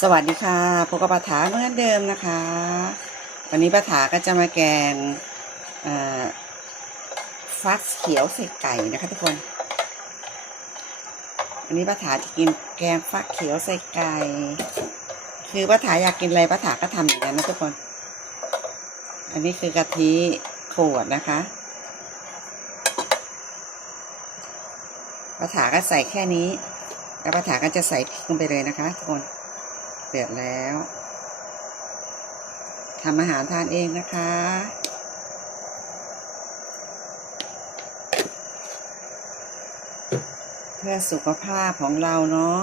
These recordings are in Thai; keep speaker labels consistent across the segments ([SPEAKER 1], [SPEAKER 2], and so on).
[SPEAKER 1] สวัสดีค่ะพบกับปาถาเหมือนเดิมนะคะ วันนี้ปาถาก็จะมาแกงฟักเขียวใส่ไก่นะคะทุกคน วันนี้ปาถาจะกินแกงฟักเขียวใส่ไก่ คือปาถาอยากกินอะไรปาถาก็ทำอย่างนั้นนะทุกคน อันนี้คือกะทิขวดนะคะปาถาก็ใส่แค่นี้ แล้วป้าถาก็จะใส่พริกลงไปเลยนะคะทุกคนเดือดแล้วทำอาหารทานเองนะคะ เพื่อสุขภาพของเราเนาะ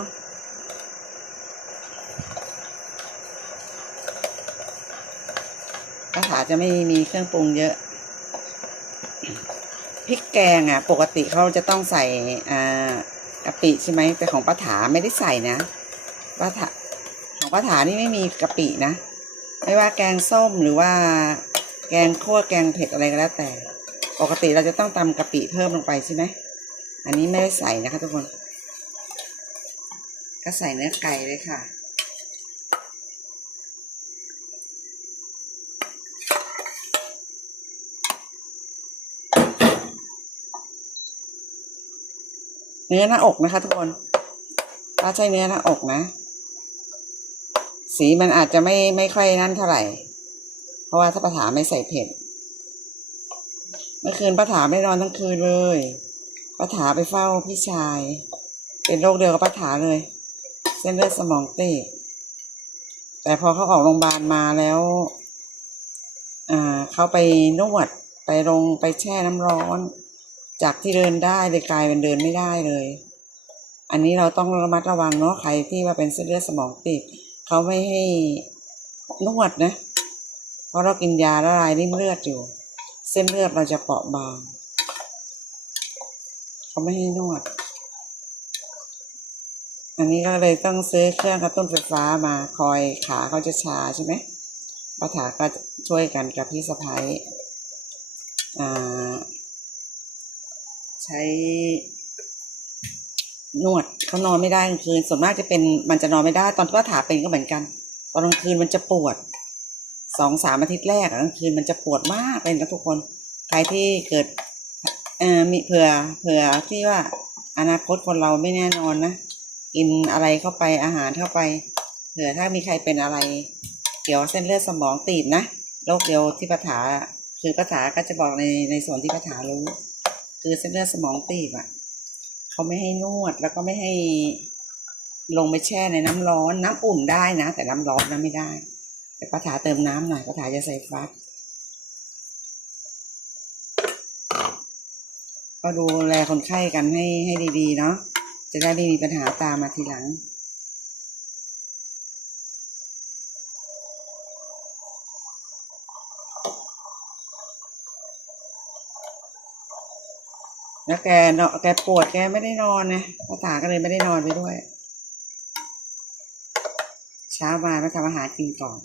[SPEAKER 1] ป้าถาจะไม่มีเครื่องปรุงเยอะพริกแกงอะ ปกติเขาจะต้องใส่อ่า ปิใช่ไหมแต่ของป้าถาไม่ได้ใส่นะป้าถาของป้าถานี่ไม่มีกะปินะ ไม่ว่าแกงส้มหรือว่า แกงคั่วแกงเผ็ดอะไรก็แล้วแต่ ปกติเราจะต้องตำกะปิเพิ่มลงไปใช่ไหมอันนี้ไม่ได้ใส่นะคะทุกคน ก็ใส่เนื้อไก่เลยค่ะ เนื้อหน้าอกนะคะทุกคนถ้าใช่เนื้อหน้าอกนะ สีมันอาจจะไม่ไม่ค่อยนั่นเท่าไหร่ เพราะว่าถ้าปาถาไม่ใส่เผ็ด เมื่อคืนปาถาไม่นอนทั้งคืนเลยปาถาไปเฝ้าพี่ชาย เป็นโรคเดียวกับปาถาเลย เส้นเลือดสมองตีบแต่พอเขาออกโรงพยาบาลมาแล้วอ่าเขาไปนวดไปลงไปแช่น้ำร้อน จากที่เดินได้เลยกลายเป็นเดินไม่ได้เลย อันนี้เราต้องระมัดระวังเนาะใครที่ว่าเป็นเส้นเลือดสมองตีบเขาไม่ให้นวดนะ เพราะเรากินยาละลายริ่มเลือดอยู่ เส้นเลือดเราจะเปราะบางเขาไม่ให้นวด อันนี้ก็เลยต้องซื้อเครื่องกระตุ้นไฟฟ้ามาคอยขาเขาจะชาใช่ไหมป้าถาก็ช่วยกันกับพี่สะพ้ายอ่า ใช้นวดเขานอนไม่ได้กลางคืนส่วนมากจะเป็นมันจะนอนไม่ได้ ตอนที่ป้าถาเป็นก็เหมือนกัน ตอนกลางคืนมันจะปวดสองสามอาทิตย์แรกกลางคืนมันจะปวดมากเลยนะทุกคน ใครที่เกิดเอ่อมีเผื่อเผื่อที่ว่าอนาคตคนเราไม่แน่นอนนะกินอะไรเข้าไปอาหารเข้าไปเผื่อถ้ามีใครเป็นอะไร เกี่ยวเส้นเลือดสมองตีบนะโรคเดียวที่ปัญหาคือปัญหาก็จะบอกในในส่วนที่ปัญหารู้ คือเส้นเลือดสมองตีบอะเขาไม่ให้นวดแล้วก็ไม่ให้ลงไปแช่ในน้ำร้อนน้ำอุ่นได้นะ แต่น้ำร้อนนะไม่ได้ แต่ปัญหาเติมน้ำหน่อยปัญหาจะใส่ฟักก็ดูแลคนไข้กันให้ให้ดีๆเนาะจะได้ไม่มีปัญหาตามมาทีหลัง แล้วแกเนาะแกปวดแกไม่ได้นอนนะภาษาก็เลยไม่ได้นอนไปด้วย เช้ามามาทำอาหารกินก่อน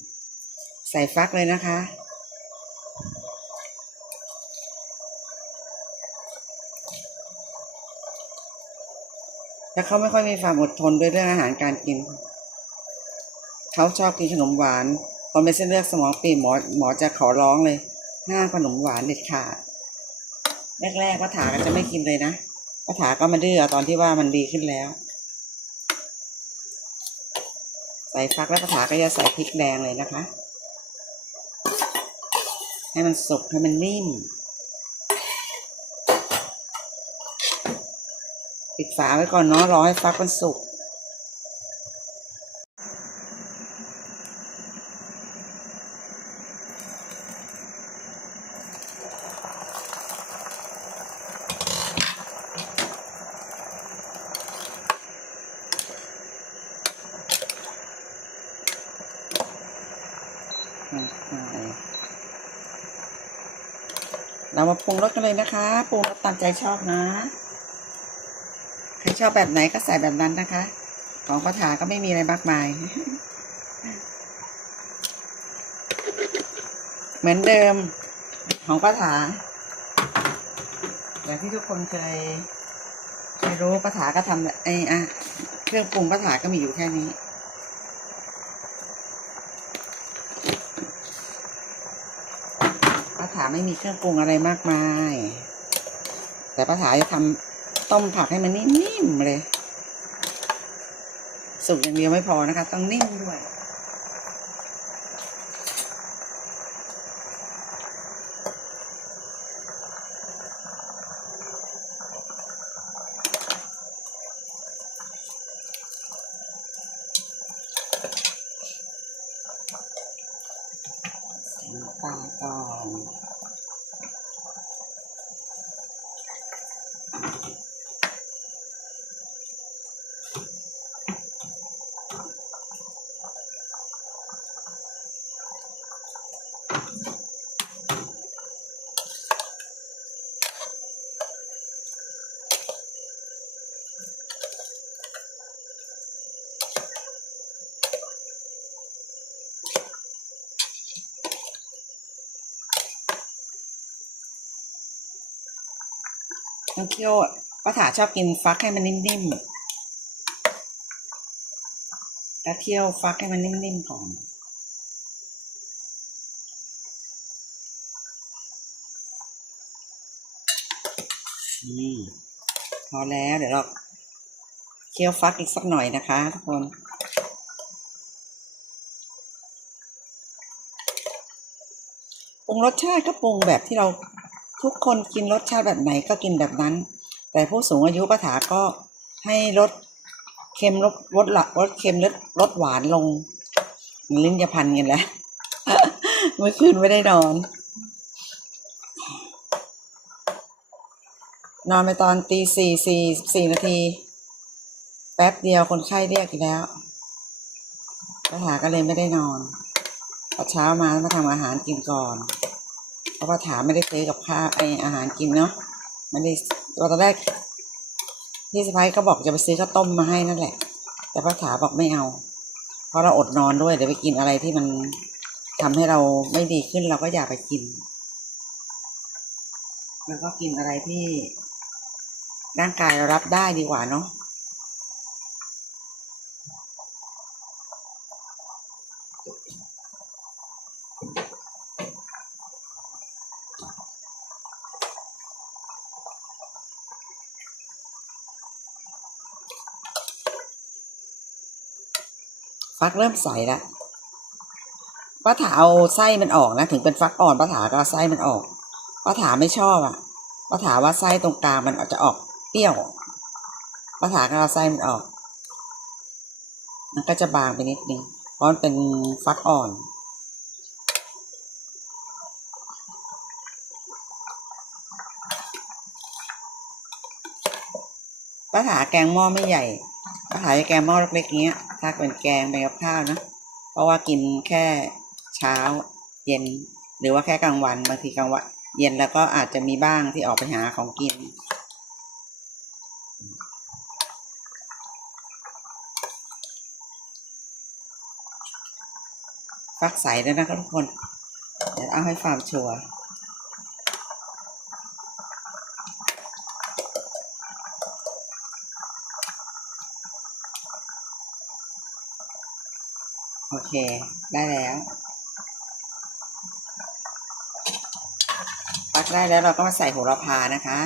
[SPEAKER 1] ใส่ฟักเลยนะคะแล้วเขาไม่ค่อยมีความอดทนด้วยเรื่องอาหารการกิน เขาชอบกินขนมหวาน พอเป็นเส้นเลือดสมองตีบหมอหมอจะขอร้องเลยห้ามขนมหวานเด็ดขาด แรกๆป้าถาก็จะไม่กินเลยนะป้าถาก็มาดื้อตอนที่ว่ามันดีขึ้นแล้ว ใส่ฟักแล้วป้าถาก็จะใส่พริกแดงเลยนะคะ ให้มันสุกให้มันนิ่มปิดฝาไว้ก่อนเนาะรอให้ฟักมันสุก เรามาปรุงรสกันเลยนะคะ ปรุงรสตามใจชอบนะ ใครชอบแบบไหนก็ใส่แบบนั้นนะคะ ของป้าถาก็ไม่มีอะไรมากมาย เหมือนเดิมของป้าถาอย่างที่ทุกคนเคยเคยรู้ป้าถาก็ทำไอ้อะเครื่องปรุงป้าถาก็มีอยู่แค่นี้ ป้าถา ไม่มีเครื่องปรุงอะไรมากมาย แต่ป้าถาจะทำต้มผักให้มันนิ่มๆเลย สุกอย่างเดียวไม่พอนะคะ ต้องนิ่มด้วย ต้องเคี่ยวป้าถาชอบกินฟักให้มันนิ่มๆ แล้วเคี่ยวฟักให้มันนิ่มๆก่อนอืมพอแล้วเดี๋ยวเราเคี่ยวฟักอีกสักหน่อยนะคะทุกคนปรุงรสชาติก็ปรุงแบบที่เรา ทุกคนกินรสชาติแบบไหนก็กินแบบนั้น แต่ผู้สูงอายุป้าถาก็ให้ลดเค็มลดลดหลักลดเค็มลดลดหวานลงลิ้นจะพันกันแล้วเมื่อคืนไม่ได้นอน นอนไปตอนตีสี่สี่สี่นาที แป๊บเดียวคนไข้เรียกอีกแล้วป้าถาก็เลยไม่ได้นอนพอเช้ามามาทำอาหารกินก่อน ราะว่าถามไม่ได้ซื้อกับข้าวไออาหารกินเนาะไม่ได้ตอนแรกพี่สะพ้ายก็บอกจะไปซื้อข้าวต้มมาให้นั่นแหละ แต่ป้าถาบอกไม่เอา เพราะเราอดนอนด้วยเดี๋ยวไปกินอะไรที่มันทำให้เราไม่ดีขึ้นเราก็อย่าไปกิน แล้วก็กินอะไรที่ร่างกายเรารับได้ดีกว่าเนาะ ฟักเริ่มใสแล้วป้าถาเอาไส้มันออกนะถึงเป็นฟักอ่อนป้าถาก็เอาไส้มันออกป้าถาไม่ชอบอะป้าถาว่าไส้ตรงกลางมันอาจจะออกเปรี้ยวป้าถาก็เอาไส้มันออก มันก็จะบางไปนิดนึงเพราะมันเป็นฟักอ่อนป้าถาแกงหม้อไม่ใหญ่ ป้าถาจะแกงหม้อเล็กๆเงี้ย ถ้าเป็นแกงเป็นกับข้าวนะ เพราะว่ากินแค่เช้าเย็น หรือว่าแค่กลางวันบางทีกลางวันเย็นแล้วก็อาจจะมีบ้างที่ออกไปหาของกิน ฟักใสด้วยนะครับทุกคน เดี๋ยวเอาให้ฟาร์มชัวร์ โอเค ได้แล้วปักได้แล้วเราก็มาใส่โหระพานะคะ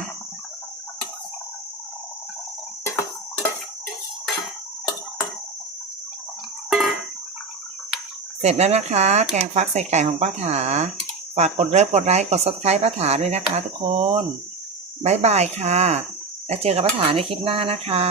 [SPEAKER 1] เสร็จแล้วนะคะ แกงฟักใส่ไก่ของป้าถา ฝากกดเลิฟกดไลค์กดซับสไครต์ป้าถาด้วยนะคะทุกคนบ๊ายบายค่ะ แล้วเจอกับป้าถาในคลิปหน้านะคะ